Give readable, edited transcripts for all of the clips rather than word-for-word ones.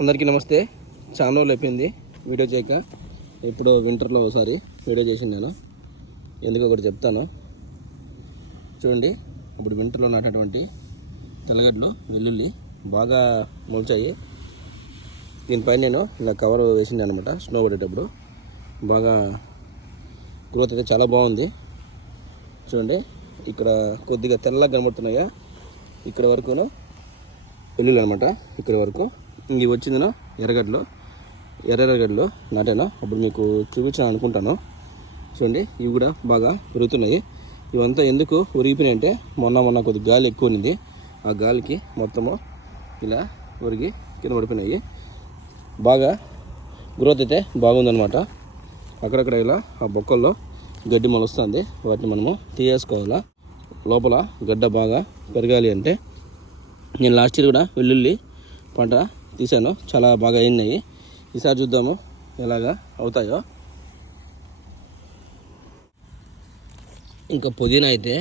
అందరికీ నమస్తే. చాలా రోజులు అయిపోయింది వీడియో చేయక. ఇప్పుడు వింటర్లో ఒకసారి వీడియో చేసింది నేను. ఎందుకు ఒకటి చెప్తాను చూడండి. ఇప్పుడు వింటర్లో నాటటువంటి తెల్లగడ్డలు వెల్లుల్లి బాగా మొలిచాయి. దీనిపైన నేను ఇలా కవర్ వేసింది అనమాట. స్నో పడేటప్పుడు బాగా గ్రోత్ అయితే చాలా బాగుంది. చూడండి, ఇక్కడ కొద్దిగా తెల్లగా కనబడుతున్నాయా, ఇక్కడ వరకును వెల్లుల్లి అనమాట. ఇక్కడ వరకు ఇంక వచ్చిందినో ఎర్రగడ్డలు నాటాను. అప్పుడు మీకు చూపించాను అనుకుంటాను. చూడండి, ఇవి కూడా బాగా పెరుగుతున్నాయి. ఇవంతా ఎందుకు ఉరిగిపోయినాయి అంటే మొన్న కొద్ది గాలి ఎక్కువ ఉంది. ఆ గాలికి మొత్తము ఇలా ఉరిగి కింద పడిపోయినాయి. బాగా గ్రోత్ అయితే బాగుందనమాట. అక్కడక్కడ ఇలా ఆ బొక్కల్లో గడ్డి మొలుస్తుంది. వాటిని మనము తీయేసుకోవాలా. లోపల గడ్డ బాగా పెరగాలి అంటే నేను లాస్ట్ ఇయర్ కూడా వెల్లుల్లి పంట తీసాను. చాలా బాగా అయినాయి. ఈసారి చూద్దాము ఎలాగా అవుతాయో. ఇంకా పుదీనా అయితే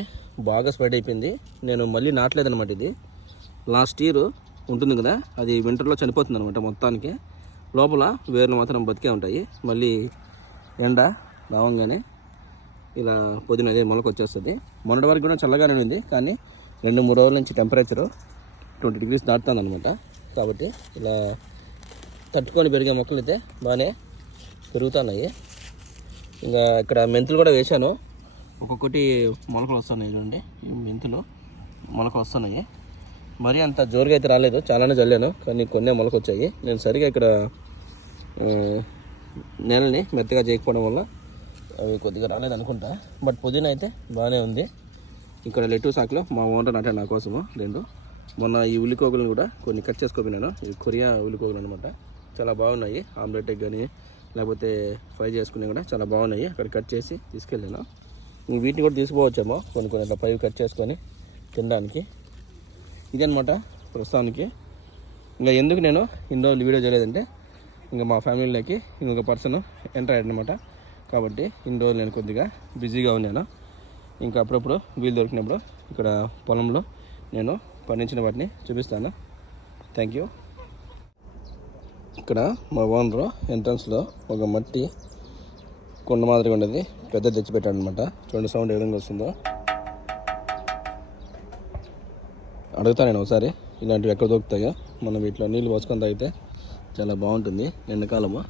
బాగా స్ప్రెడ్ అయిపోయింది. నేను మళ్ళీ నాటలేదనమాట. ఇది లాస్ట్ ఇయర్ ఉంటుంది కదా, అది వింటర్లో చనిపోతుంది అనమాట. మొత్తానికి లోపల వేర్లు మాత్రం బతికే ఉంటాయి. మళ్ళీ ఎండ రావంగానే ఇలా పుదీనా అనేది మొలక వచ్చేస్తుంది. మొన్నటి వరకు కూడా చల్లగానే ఉంది, కానీ 2-3 రోజుల నుంచి టెంపరేచరు 20 degrees దాటుతుంది అనమాట. కాబట్టి ఇలా తట్టుకొని పెరిగే మొక్కలు అయితే బాగానే పెరుగుతున్నాయి. ఇంకా ఇక్కడ మెంతులు కూడా వేశాను. ఒక్కొక్కటి మొలకలు వస్తున్నాయి. చూడండి, ఈ మెంతులు మొలక వస్తున్నాయి. మరీ అంత జోరుగా అయితే రాలేదు, చాలానే చల్లాను, కానీ కొన్నే మొలక వచ్చాయి. నేను సరిగా ఇక్కడ నేలని మెత్తగా చేయకపోవడం వల్ల అవి కొద్దిగా రాలేదు అనుకుంటా. బట్ పుదీనా అయితే బాగానే ఉంది. ఇక్కడ లెట్టు సాకులో మా ఓనర్ నాటాడు నా కోసము 2. మొన్న ఈ ఉల్లికోగులను కూడా కొన్ని కట్ చేసుకోపోయినాను. ఇవి కొరియా ఉల్లికోగులు అనమాట. చాలా బాగున్నాయి. ఆమ్లెట్ కానీ లేకపోతే ఫ్రై చేసుకునే కూడా చాలా బాగున్నాయి. అక్కడ కట్ చేసి తీసుకెళ్ళాను. వీటిని కూడా తీసుకోవచ్చేమో కొన్ని అట్లా 5 కట్ చేసుకొని తినడానికి. ఇదనమాట ప్రస్తుతానికి. ఇంకా ఎందుకు నేను ఇన్ని రోజులు వీడియో చేయలేదంటే, ఇంకా మా ఫ్యామిలీలోకి ఇంకొక పర్సన్ ఎంటర్ అయ్యాడు అనమాట. కాబట్టి ఇన్ని రోజులు నేను కొద్దిగా బిజీగా ఉన్నాను. ఇంకా అప్పుడప్పుడు వీలు దొరికినప్పుడు ఇక్కడ పొలంలో నేను పండించిన వాటిని చూపిస్తాను. Thank you. ఇక్కడ మా ఓనరు ఎంట్రన్స్లో ఒక మట్టి కొండ మాదిరిగా ఉండేది పెద్ద తెచ్చిపెట్టాడు అనమాట. చూడండి సౌండ్ ఏ విధంగా వస్తుందో. అడుగుతాను నేను ఒకసారి ఇలాంటివి ఎక్కడ దొరుకుతాయో. మనం వీటిలో నీళ్ళు పోసుకొని తాగితే చాలా బాగుంటుంది ఎండాకాలము.